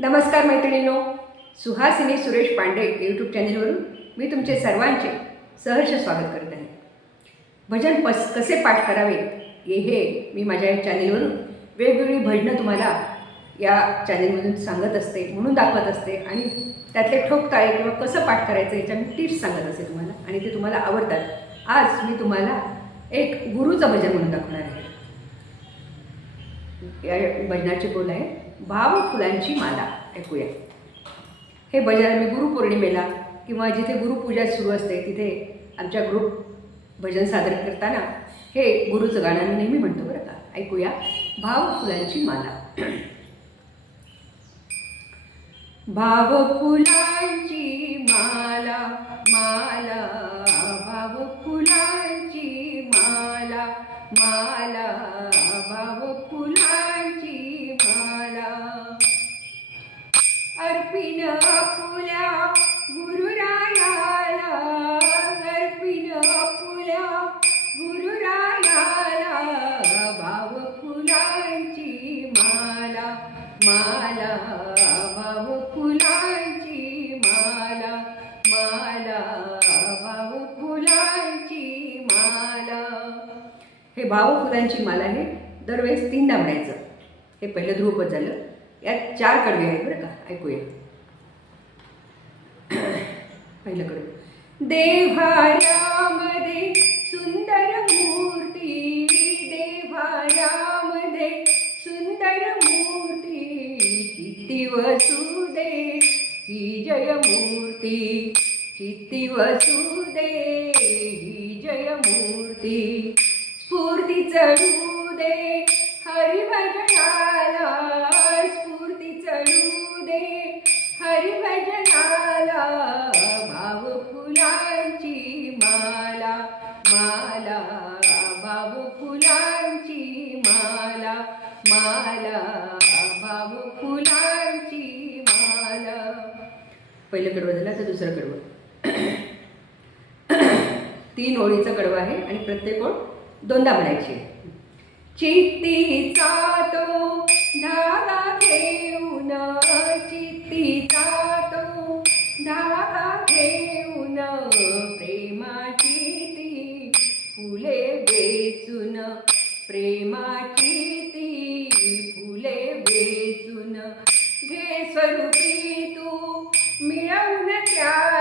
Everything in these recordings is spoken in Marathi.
नमस्कार मैत्रिणीनो. सुहासिनी सुरेश पांडे यूट्यूब चॅनेलवरून मी तुमचे सर्वांचे सहर्ष स्वागत करत आहे. भजन पस कसे पाठ करावे हे हे मी माझ्या या चॅनेलवरून वेगवेगळी भजनं तुम्हाला या चॅनेलमधून सांगत असते म्हणून दाखवत असते आणि त्यातले ठोकताळे किंवा कसं पाठ करायचं याच्या मी टिप्स सांगत असते तुम्हाला आणि ते तुम्हाला आवडतात. आज मी तुम्हाला एक गुरुचं भजन म्हणून दाखवणार आहे. या भजनाचे बोल आहे भाव फुलांची माला. ऐकूया. हे भजन आम्ही गुरुपौर्णिमेला किंवा जिथे गुरुपूजा सुरू असते तिथे आमच्या ग्रुप भजन सादर करताना हे गुरुचं गाणं नेहमी म्हणतो बरं का. ऐकूया. भाव फुलांची माला. भाव फुलांची हे फुलांची माला आहे दरवेळेस तीनदा म्हणायचं हे पहिलं ध्रुवपद झालं. यात चार कडवे आहेत बरं का. ऐकूया. पहिलं कडवं. देव्हाऱ्यामध्ये सुंदर मूर्ती. देव्हाऱ्यामध्ये सुंदर मूर्ती. चित्ती वसुदे ही जय मूर्ती. चित्ती वसुदे ही जय मूर्ती. चढू दे. हरिभजनाला स्फूर्ती चढू दे. हरिभजनाला भाव फुलांची माला माला भाव फुलांची माला माला भाव फुलांची माला. पहिलं कडवं झालं तर दुसरं कडवं. तीन ओळीचं कडवं आहे आणि प्रत्येक ओळ दोनदा म्हणायची. चित्तीचा तो धागा घेऊन. चित्तीचा तो धागा घेऊन. प्रेमाची ती फुले वेचून. प्रेमाची ती फुले वेचून. घे स्वरूपी तू मिळवून त्या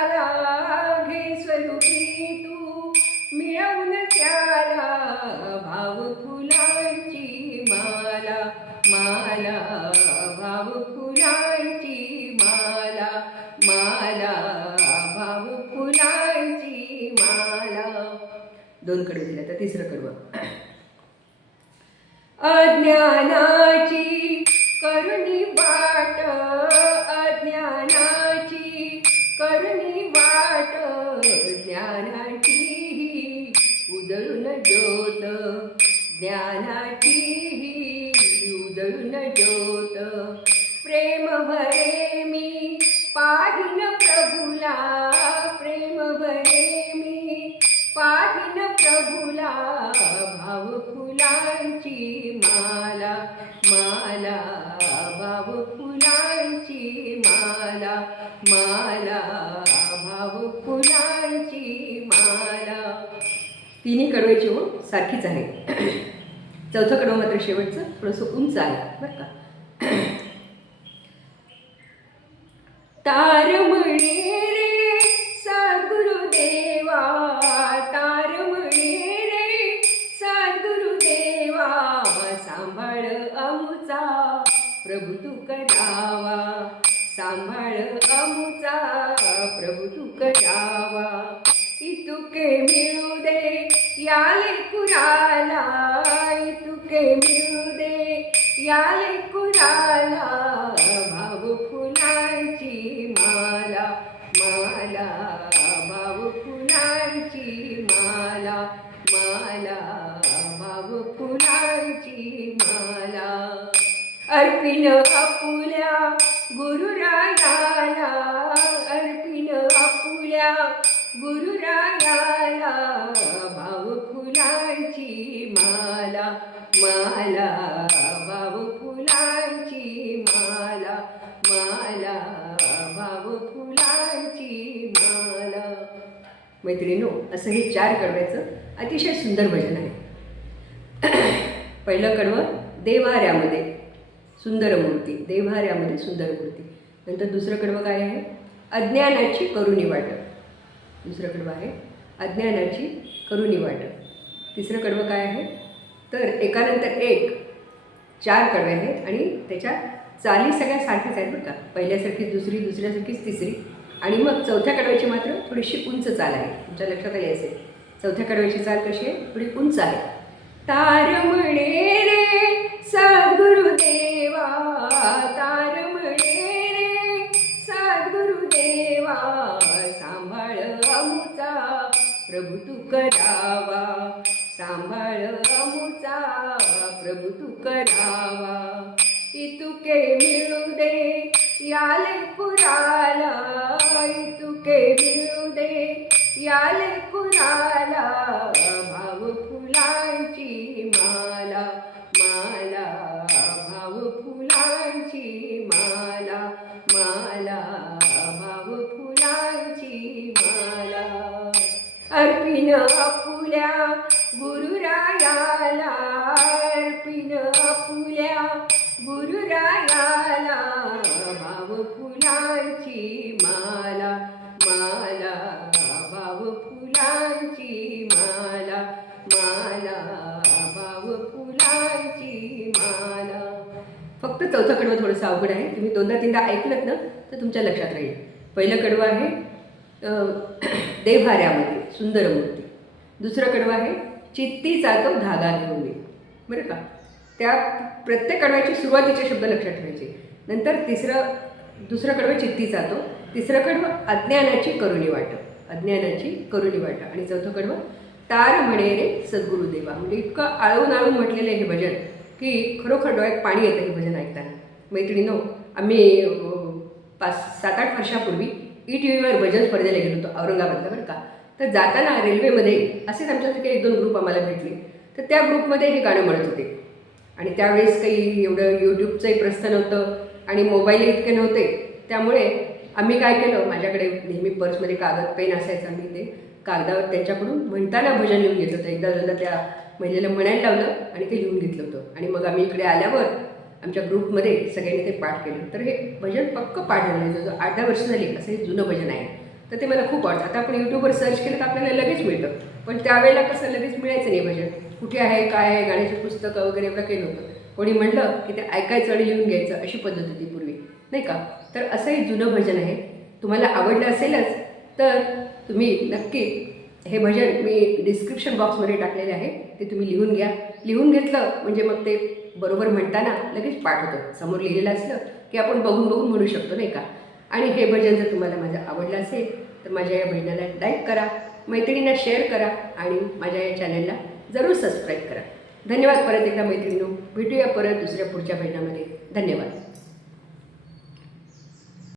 दोन कडवे दिले तर तिसरं कडवं अज्ञानाची करुणी वाट अज्ञानाची करुणी वाट ज्ञानाची उदळून ज्योत ज्ञानाची उदळून ज्योत प्रेम भरे मी पाहिन प्रभुला माला भाव फुलांची माला माला भाव फुलांची माला. तिन्ही कडव्याची ओळ सारखीच आहे. चौथं कडवं मात्र शेवटचं थोडंसं उंच आहे बरं का? तारमणे सांभाळ अमुचा प्रभू तू इतुके मिळू दे. याले कुराला. इतुके मिळू दे. याले कुराला. भाव फुलांची माला. माला. भाव फुलांची माला. माला. भाव फुलांची माला. अर्पिन मैत्रिणीनो असं हे चार कडव्याचं अतिशय सुंदर भजन आहे. पहिलं कडवं देवाऱ्यामध्ये सुंदर मूर्ती देवाऱ्यामध्ये सुंदर मूर्ती. नंतर दुसरं कडवं काय आहे? अज्ञानाची करुणी वाटप. दुसरं कडवं आहे अज्ञानाची करुणी वाटप. तिसरं कडवं काय आहे? तर एकानंतर एक चार कडवे आहेत आणि त्याच्या चाली सगळ्या सारख्याच आहेत बरं का. पहिल्यासारखीच दुसरी दुसऱ्यासारखीच तिसरी. आणि मग चौथ्या कडव्याची मात्र थोडीशी उंच चाल आहे. तुमच्या लक्षात आली असेल. चौथ्या कडव्याची चाल कशी आहे? थोडी उंच आहे. तार म्हणे रे सद्गुरुदेवा तार म्हणे रे सद्गुरुदेवा सांभाळ अमुचा प्रभू तू करावा. सांभाळ अमुचा प्रभू तू करावा. तुके मिळू दे याले कुराला इतुके मिळू दे याले फक्त चौथं कडवं थोडंसं अवघड आहे. तुम्ही दोनदा तीनदा ऐकलत ना तर तुमच्या लक्षात राहील. पहिलं कडवं आहे अं, देव्हाऱ्यामध्ये सुंदर मूर्ती दुसरं कडवं आहे चित्तीचा तो धागा घेऊन ये बरं का? त्या प्रत्येक कडव्याची सुरुवातीचे शब्द लक्षात ठेवायचे. नंतर तिसरं दुसरं कडवं चित्तीचा तो तिसरं कडवं अज्ञानाची करुणी वाटप अज्ञानाची करुणी वाटप आणि चौथं कडवं तार म्हणे रे सद्गुरुदेवा. म्हणजे इतकं आळून आळून म्हटलेलं हे भजन. की खरोखर डोळ्यात पाणी येतं हे भजन ऐकताना. मैत्रिणीनो आम्ही पाच सात आठ वर्षापूर्वी ई टी व्हीवर भजन स्पर्धेला गेलो होतो औरंगाबादला बरं का. तर जाताना रेल्वेमध्ये असेच आमच्यासारखे एक दोन ग्रुप आम्हाला भेटले. तर त्या ग्रुपमध्ये हे गाणं म्हणत होते. आणि त्यावेळेस काही एवढं यूट्यूबचंही प्रस्थ नव्हतं आणि मोबाईल इतके नव्हते. त्यामुळे आम्ही काय केलं माझ्याकडे नेहमी पर्समध्ये कागद पेन असायचा मी ते कागदावर त्यांच्याकडून म्हणताना भजन लिहून घेत होतं. एकदा दोनदा त्या महिलेला म्हणायला लावलं आणि ते लिहून घेतलं होतं. आणि मग आम्ही इकडे आल्यावर आमच्या ग्रुपमध्ये सगळ्यांनी ते पाठ केलं. तर हे भजन पक्क पाठ झालं. म्हणजे जवळ आठ दहा वर्ष झाली असं हे जुनं भजन आहे. तर ते मला खूप आवडतं. आता आपण यूट्यूबवर सर्च केलं तर आपल्याला लगेच मिळतं. पण त्यावेळेला कसं लगेच मिळायचं नाही भजन. कुठे आहे काय आहे गाण्याची पुस्तकं वगैरे एवढं काही नव्हतं. कोणी म्हणलं की ते ऐकायचं आणि लिहून घ्यायचं अशी पद्धत होती पूर्वी. नाही का? तर असं हे जुनं भजन आहे. तुम्हाला आवडलं असेलच तर तुम्ही नक्की हे भजन मी डिस्क्रिप्शन बॉक्समध्ये टाकलेले आहे. ते तुम्ही लिहून घ्या. लिहून घेतलं म्हणजे मग ते बरोबर म्हणताना लगेच पाठ होतं. समोर लिहिलेलं असलं की आपण बघून बघून म्हणू शकतो नाही का? आणि हे भजन जर तुम्हाला माझं आवडलं असेल तर माझ्या या भजनाला लाईक करा मैत्रिणींना शेअर करा आणि माझ्या या चॅनलला जरूर सबस्क्राईब करा. धन्यवाद परत एकदा मैत्रिणी भेटूया परत दुसऱ्या पुढच्या भजनामध्ये. धन्यवाद.